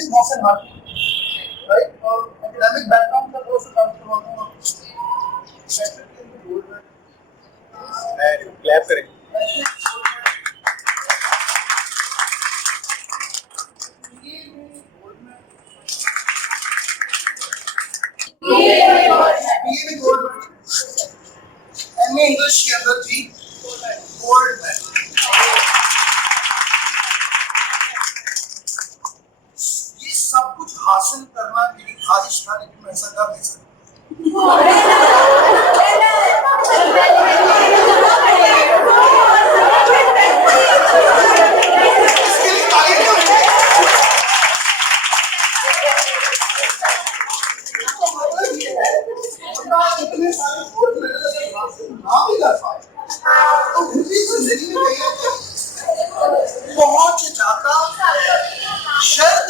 is Mohsin Hahsmi, right? और academic background का वो सब काम करवाता हूँ. क्लैप करें. एमए इंग्लिश के अंदर थी गोल्ड मेडल. ये सब कुछ हासिल करना मेरी ख्वाहिश था, लेकिन मैं ऐसा कर नहीं सकता. इतने सारे गोल्ड मेडल ना भी कर पाए तो मुझे जिंदगी में कहीं पहुंच जाता. शर्त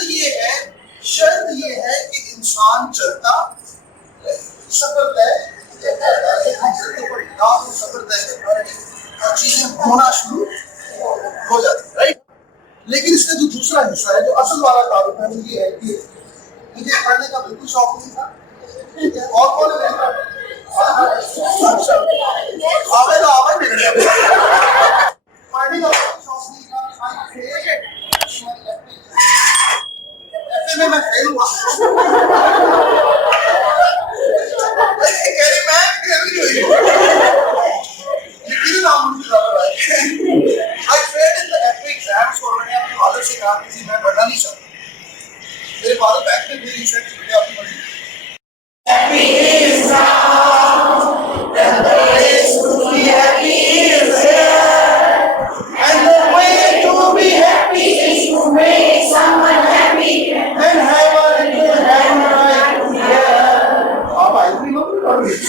ये है कि इंसान चलता सफर तय सफर तय और चीजें होना शुरू हो जाती, राइट. लेकिन इसका जो दूसरा हिस्सा है, जो असल वाला तारुफ है, वो ये है कि मुझे पढ़ने का बिल्कुल शौक नहीं था. और कौन है आवे तो आवे बिगड़े पढ़ने का शौक नहीं था. एफए में मैं फेल हुआ. कह रही मैं फेल नहीं हुई, लेकिन नाम मुझे ज्यादा I. I failed in the FA exams और मैंने अपने फादर से कहा कि मैं पढ़ना नहीं चाहता. मेरे फादर बैक में मेरी इच्छा थी कि आपकी मर्जी. Happy is now, the place to be happy is here, and the way to be happy is to make someone happy and have a little heaven right here. Oh, I remember it.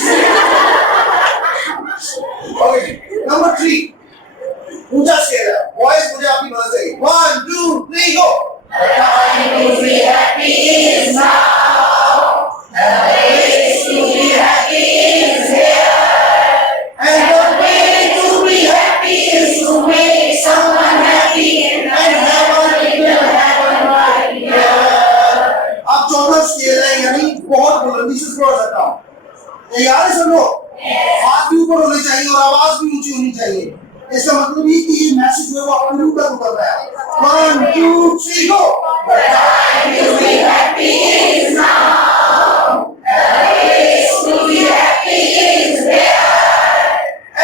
Okay, number 3. ऊंचा स्केल है. Boys मुझे आपकी मदद चाहिए. 1, 2, 3, go. The time to be happy is now. The place to be happy is here, and the way to be happy is to make someone happy and have a little heaven right here. अब चौथा स्केल है, यानी बहुत बुलंदी से स्लो सकता हूँ. तैयार है सब लोग? हाथ भी ऊपर होने चाहिए और आवाज भी ऊंची होनी चाहिए. इसका मतलब ये कि ये मैसेज जो है वो अपने रूप तक उतर रहा है. 1, 2, 3, go. The time to be happy is now. The place to be happy is there,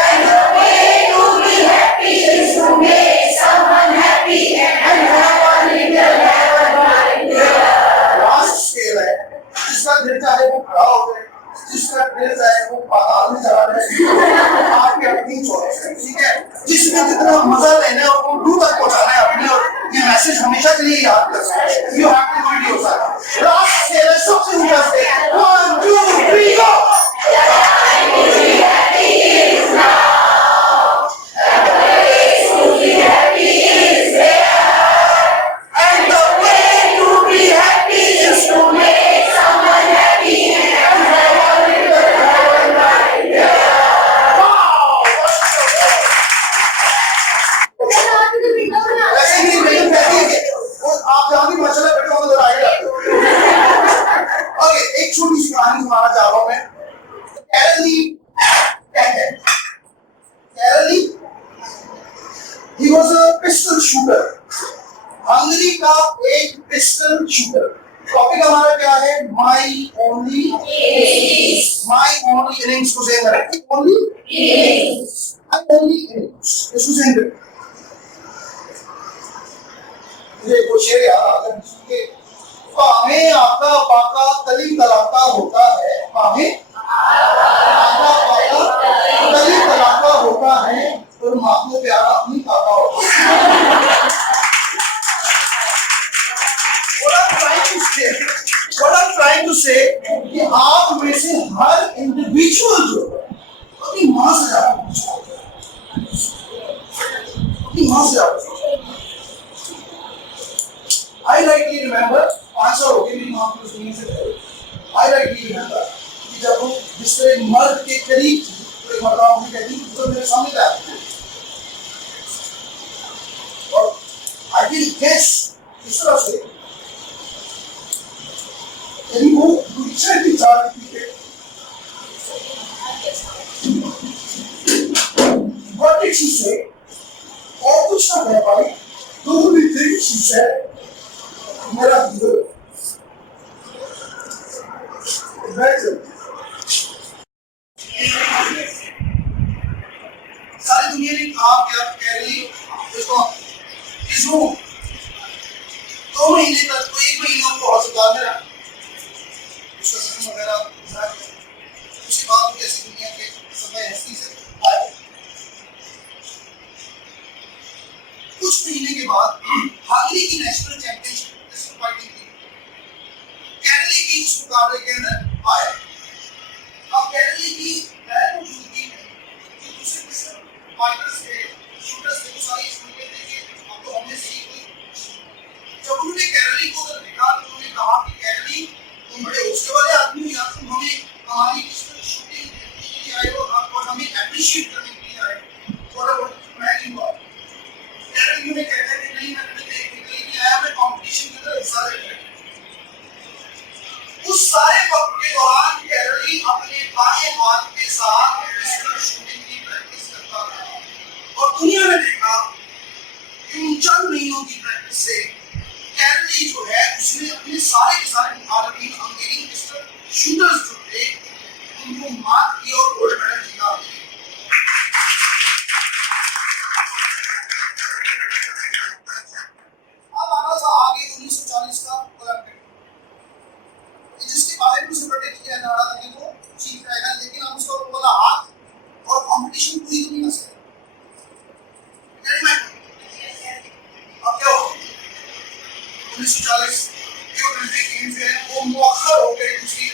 and the way to be happy is to make someone happy and have a little heaven right here. Last scale है, जिसका दिल चाहे वो खड़ा हो जाए, जिसका दिल चाहे वो पाताल में चला जाए. आपकी अपनी चॉइस है, ठीक है. जिसमें जितना मजा लेना है और वो दूर तक पहुंचाना है अपनी, और ये मैसेज हमेशा के लिए याद रखना है. You have to do it yourself. Last scale है, सबसे ऊंचा स्केल. 1, 2, 3, go. The time to be happy is now. The place to be happy is there, and the way to be happy is to make someone happy and have a little heaven right here. Wow! ऐसे ही नहीं कहती है कि आप जहाँ भी माशाल्लाह बैठे हो उधर आगे जाते हो. ओके, एक छोटी सी कहानी सुनाना चाह रहा हूँ मैं. Kairali he was a pistol shooter. Hungary का एक पिस्टल शूटर. टॉपिक हमारा क्या है? My only innings को सेम करें. Only innings. इसको सेम करें. मुझे कुछ शेर याद आ गया कि पाहे आका पाका कली तलाका होता है. पाहे आका पाका कली तलाका होता है, और माँ को प्यारा अपनी काका होता है. What I'm trying to say कि आप में से हर इंडिविजुअल जो अपनी माँ से जाता है. I rightly remember, 5 साल हो गए मेरी माँ को सुनने से पहले. I rightly remember कि जब वो बिस्तर मर्द के करीब थी, तो एक मर्द मुझे कहती तो मेरे सामने था. और I didn't guess किस तरह से चार wicket. What did she say? और कुछ ना कह पाई। The only thing she said, मेरा हीरो। सारी दुनिया ने कहा कि आप कैरली इसको इसको 2 महीने तक, तो 1 महीना को अस्पताल में रखा, उसका जख्म वगैरह उसके बाद वो कैसी दुनिया के समय हस्ती से आए। कुछ महीने के बाद हाल ही की नेशनल चैंपियनशिप फाइटिंग थी, कैरली की इस मुकाबले के अंदर आए। अब कैरली की गैर मौजूदगी में जो दूसरे फाइटर्स थे, शूटर्स थे, वो सारी स्कूल थे कि अब तो हमने सीख ली। जब उन्होंने कैरली को देखा तो उन्होंने कहा कि कैरली, तुम बड़े होशे वाले आदमी हो, यार तुम हमें हमारी शूटिंग देखने के लिए आए हो और हमें एप्रिशिएट करने के लिए आए, थोड़ा बहुत मैं हुआ। कैरली ने कहता है कि नहीं, मैं तुम्हें देखने के लिए नहीं आया, मैं कॉम्पिटिशन के अंदर हिस्सा लेने। उस सारे वक्त के दौरान कैरली अपने बाएं हाथ के साथ शूटिंग की प्रैक्टिस करता था और दुनिया ने देखा कि उन चंद महीनों की प्रैक्टिस से कैरली जो है उसने अपने सारे के सारे मुकाबले अमेरिकन शूटर्स जो थे उनको मात किया और गोल्ड मेडल जीता। अब आना था आगे 1940 का ओलंपिक, जिसके बारे में उसे प्रोटेक्ट किया जा रहा था कि वो जीत जाएगा, लेकिन अब उसका बोला हाथ और कंपटीशन पूरी तो नहीं कर सकते। अब क्या हो 1940 के ओलंपिक गेम्स जो है वो मुअख्खर हो गए दूसरी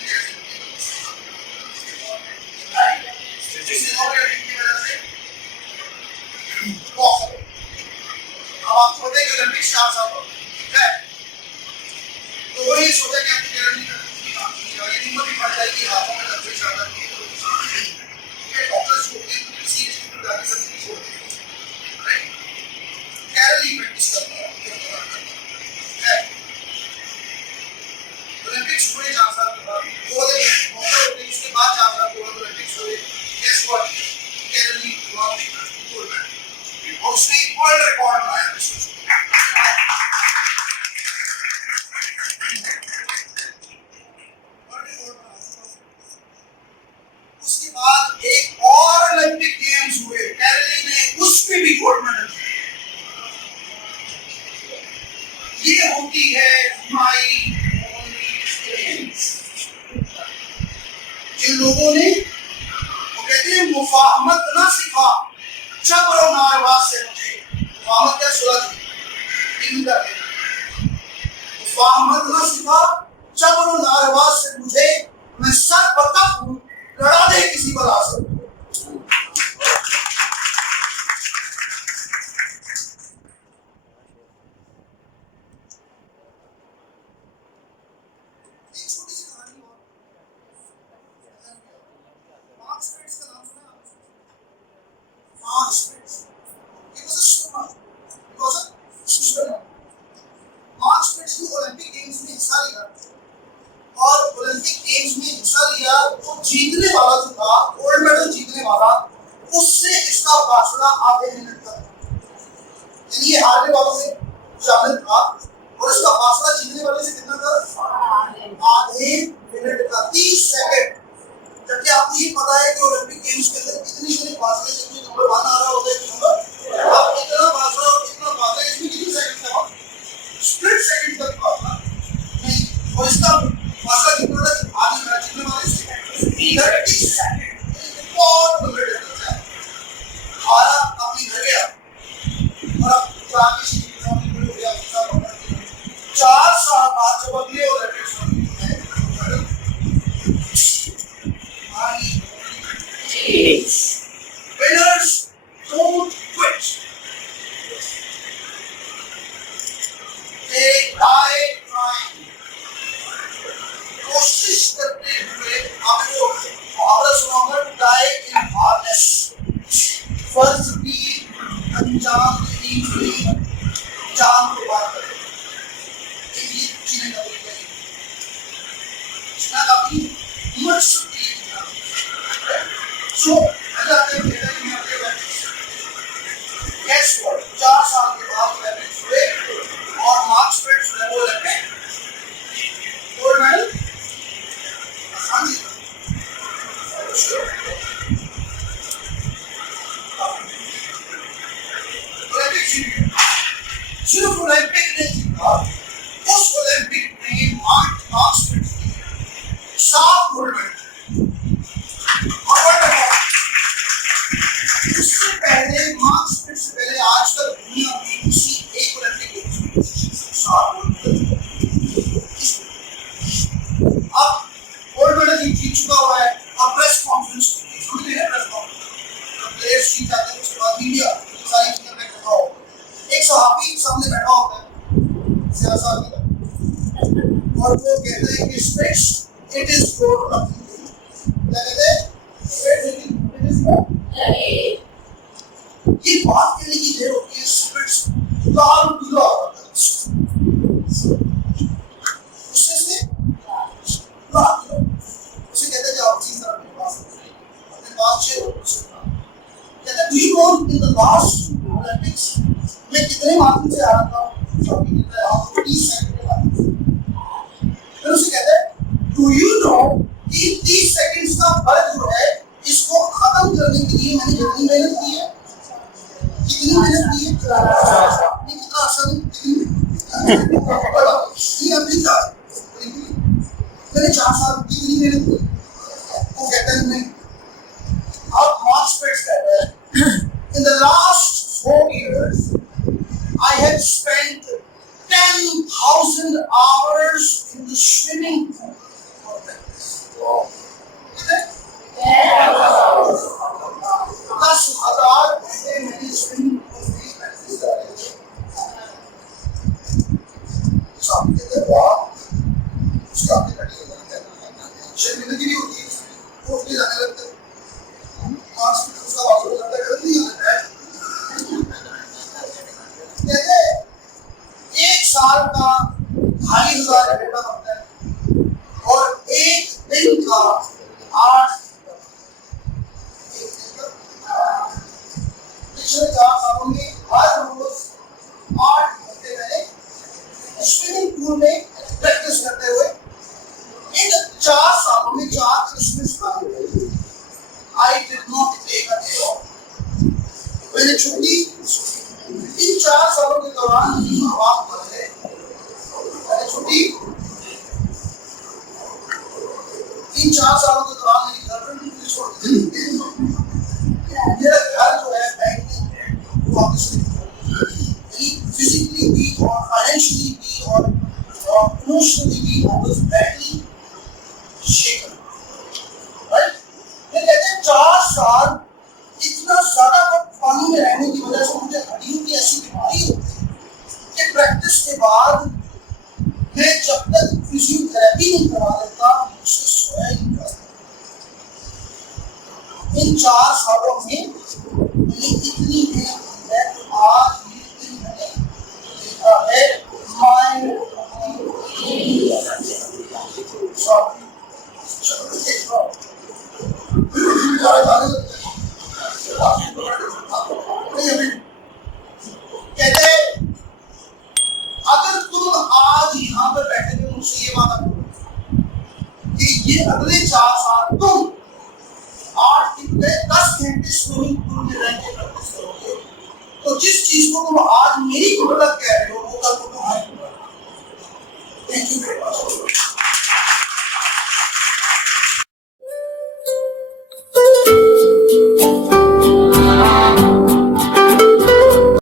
अब आपको पता है कि ओलंपिक 4 साल हो गए, तो वो ये सोचा कि आपकी गारंटी उम्र भी बढ़ जाएगी, हाथों में तकलीफ ज्यादा है, डॉक्टर्स को किसी इंस्टीट्यूट जाके सब कुछ छोड़ देंगे, राइट? कैरली प्रैक्टिस करता है ओलंपिक्स हुए 4 साल के बाद, उसके बाद 4 साल के बाद ओलंपिक्स हुए। Guess what, Carly won gold medal और उसने एक वर्ल्ड रिकॉर्ड बनाया। उसके बाद एक और ओलंपिक गेम्स हुए, कैरली ने उसमें भी गोल्ड मेडल। ये होती है माई ओनली इनिंग्स। जिन लोगों ने वो कहते हैं मुफाहमत ना सीखा जबर और नारवा से मुझे, मुफाहमत क्या सुलह थी, मुफाहमत ना सीखा जबर और नारवा से मुझे, मैं सर बतख हूँ लड़ा दे किसी बला से। एक छोटी सी कहानी और, मार्क्स फ्रेड्स का नाम सुना आपने? Marks friends, he was a swimmer, he was a swimmer। Marks friends ने ओलंपिक गेम्स में हिस्सा लिया और ओलंपिक गेम्स में हिस्सा लिया तो जीतने वाला जो था, गोल्ड मेडल जीतने वाला, उससे इसका फासला आधे मिनट का था। यानी ये हारने वालों से शामिल था और इसका फासला जीतने वाले से कितना था? आधे मिनट का, 30 सेकंड। जबकि आपको ये पता है कि ओलंपिक गेम्स के अंदर कितनी फासले से नंबर 1 आ रहा होता है, नंबर आप इतना फासला और इतना फासला, इसमें कितने सेकंड का स्प्लिट सेकंड तक फासला नहीं, और इसका फासला कितना था? आधे मिनट। जीतने वाले से 30 सेकंड, बहुत बड़ा डिफरेंस है। हारा अपनी घर गया और अब जाके सीखने हो गया, 4 साल बाद जब अगले ओलंपिक्स में winners don't quit, they die trying। कोशिश करते हुए, आपको मुहावरा सुना होगा, die in harness। फर्ज भी अंजाम नहीं हुई, जान को बात करें, ये चीजें कभी नहीं, इतना काफी और वो कहते हैं कि spits it is your luck. क्या कहते हैं? Spits it is your. ये बात कहने की देर होती है स्पिट्स लाल पीला उससे से लाल उसे कहते हैं आप चीज अपने पास से कहते हैं do you know in the last Olympics मैं कितने मार्क्स से आ रहा था 30 सेकंड के बाद फिर उसे कहते हैं डू यू नो कि 30 सेकंड्स का फर्क जो है इसको खत्म करने के लिए मैंने कितनी मेहनत की है? कितनी मेहनत की है? नहीं कितना आसान ये अभी था मैंने 4 साल कितनी मेहनत की? वो कहते हैं नहीं आप मार्क्स पे कहते हैं in the last 4 years I had spent 10,000 hours in the swimming pool for practice. Wow. 10,000 घंटे मैंने स्विमिंग पूल में प्रैक्टिस करी। सामने के बाद उसका अपनी कटी हो जाता है। शर्मिंदगी भी होती है। वो अपनी जाने लगता है। मार्क्स में उसका वापस हो जाता है। गलत नहीं होता है। कहते 1 साल का 2,500 घंटा बनता है और 1 दिन का 8 पिछले 4 सालों में हर रोज 8 घंटे मैंने स्विमिंग पूल में प्रैक्टिस करते हुए इन 4 सालों में 4 क्रिसमस पार हुए। I did not take a day off. मैंने छुट्टी इन 4 सालों के दौरान बात करते मैंने छुट्टी इन 4 सालों के दौरान मेरी गर्लफ्रेंड भी छोड़ दी। मेरा घर जो है बैंक में वो वापस physically weak or financially weak or emotionally weak or was badly shaken. Right? ये कहते हैं 4 साल इतना सारा वक्त पानी में रहने की वजह से मुझे हड्डियों की ऐसी बीमारी हो गई कि प्रैक्टिस के बाद मैं जब तक फिजियोथेरेपी नहीं करवा देता मुझसे सोया ही नहीं जाता। इन 4 सालों में मैंने इतनी मेहनत की है कि आज ये दिन मैंने देखा है माइंड कहते अगर तुम आज यहाँ पर बैठे थे मुझसे ये वादा करो कि ये अगले 4 साल तुम 8 दिन में 10 घंटे स्विमिंग पूल में रह के प्रैक्टिस करोगे तो जिस चीज को तुम आज मेरी